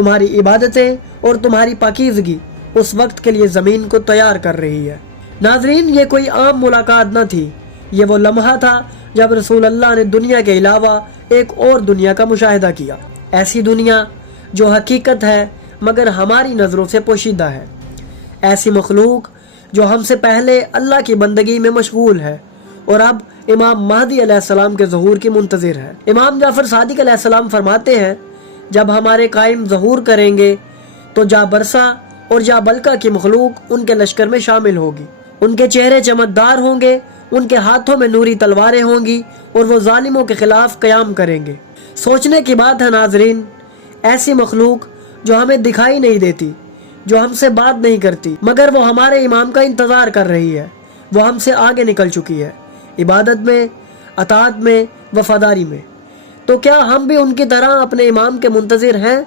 تمہاری عبادتیں اور تمہاری پاکیزگی اس وقت کے لیے زمین کو تیار کر رہی ہے۔ ناظرین، یہ کوئی عام ملاقات نہ تھی، یہ وہ لمحہ تھا جب رسول اللہ نے دنیا کے علاوہ ایک اور دنیا کا مشاہدہ کیا، ایسی دنیا جو حقیقت ہے مگر ہماری نظروں سے پوشیدہ ہے، ایسی مخلوق جو ہم سے پہلے اللہ کی بندگی میں مشغول ہے اور اب امام مہدی علیہ السلام کے ظہور کی منتظر ہے۔ امام جعفر صادق علیہ السلام فرماتے ہیں، جب ہمارے قائم ظہور کریں گے تو جا برسا اور جا بلکہ کی مخلوق ان کے لشکر میں شامل ہوگی، ان کے چہرے چمکدار ہوں گے، ان کے ہاتھوں میں نوری تلواریں ہوں گی اور وہ ظالموں کے خلاف قیام کریں گے۔ سوچنے کی بات ہے ناظرین، ایسی مخلوق جو ہمیں دکھائی نہیں دیتی، جو ہم سے بات نہیں کرتی، مگر وہ ہمارے امام کا انتظار کر رہی ہے، وہ ہم سے آگے نکل چکی ہے عبادت میں، اطاعت میں، وفاداری میں۔ تو کیا ہم بھی ان کی طرح اپنے امام کے منتظر ہیں؟